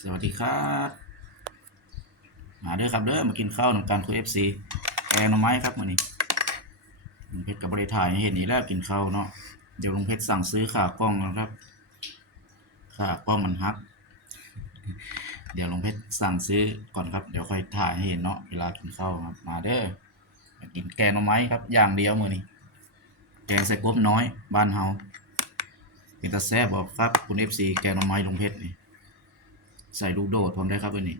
สวัสดีครับ มาเด้อครับเด้อมากินข้าวนำกันคุยเอฟซีแกงหน่อไม้ครับมื้อนี้ลุงเพชรกับบริถ่ายเห็นนี่แล้วกินข้าวเนาะเดี๋ยวลุงเพชรสั่งซื้อขากล้องนะครับขากล้องมันฮัก เดี๋ยวลุงเพชรสั่งซื้อก่อนครับ เดี๋ยวค่อยถ่ายให้เห็นเนาะเวลากินข้าวครับ มาเด้อมากินแกงหน่อไม้ครับ อย่างเดียวมื้อนี้แกงใส่กบน้อย บ้านเฮาเป็นตาแซ่บบอกครับคุณเอฟซีแกงหน่อไม้ลุงเพชรนี่ ใส่ลูกโดดผมได้ครับวันนี้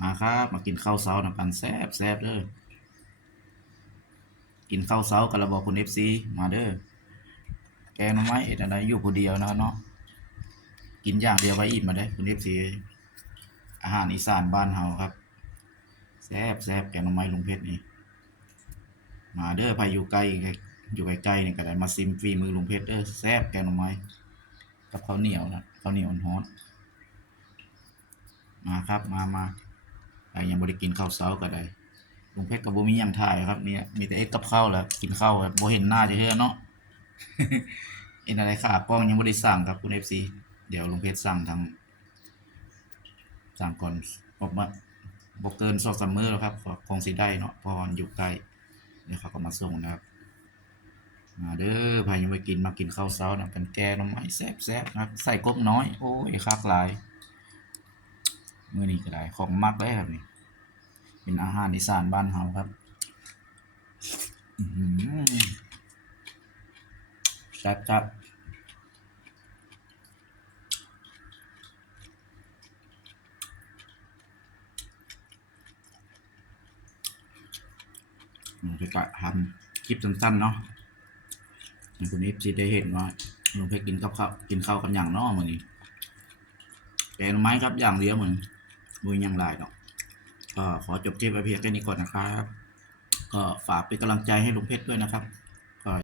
มาครับมากินข้าวเช้านำกันแซ่บแซ่บเด้อกินข้าวเช้ากันระบอกคุณเอฟซีมาเด้อแกงน่อไม้เอ็ดอะไรอยู่คนเดียวนะเนาะกินอย่างเดียวไว้อิ่มมาได้คุณเอฟซีอาหารอีสานบ้านเฮาครับแซ่บแซ่บแกงน่อไม้ลุงเพชรนี่มาเด้อพาอยู่ใกล้อยู่ใกล้ๆนี่ก็ได้มาซิมฟรีมือลุงเพชรเด้อแซ่บแกงน่อไม้กับข้าวเหนียวนะข้าวเหนียวร้อน มาครับมามาใครยังบริกินข้าวเช้าก็ได้ลุงเพชรกับโบมียังถ่ายครับเนี่ยมีแต่เอ็ดกับข้าวแหล้วกินข้าวครับโบเห็นหน้าจะเท่เนาะเอ็นอะไรค่ะกล้องยังไม่ได้สั่งครับคุณเอฟซีเดี๋ยวลุงเพชรสั่งทางสั่งก่อนบอกว่าบอกเกินสองสามมื้อแล้วครับคงสิได้เนาะพออยู่ใกล้เดี๋ยวเขาก็มาส่งนะครับมาเด้อพายยังไปกินมากินข้าวเช้านะกันแกงน้ำไม้แซ่บๆนะใส่กบน้อย โอ้ยคักหลาย มื่อนี้ก็ได้ของมักได้ครับนี่เป็นอาหารอีสานบ้านเฮาครับอื้อหือแซ่บจัดผมจะกะทำคลิปสั้นๆเนาะให้คุณนิฟซีได้เห็นว่าลุงเพชรกินข้าวกินข้าวกันอย่างเนาะมื้อนี้แกงหน่อไม้ครับอย่างเดียวเหมือน มุยยังหลายเนาะก็ขอจบคลิปไว้เพียงแค่นี้ก่อนนะครับ ก็ฝากเป็นกำลังใจให้ลุงเพชรด้วยนะครับ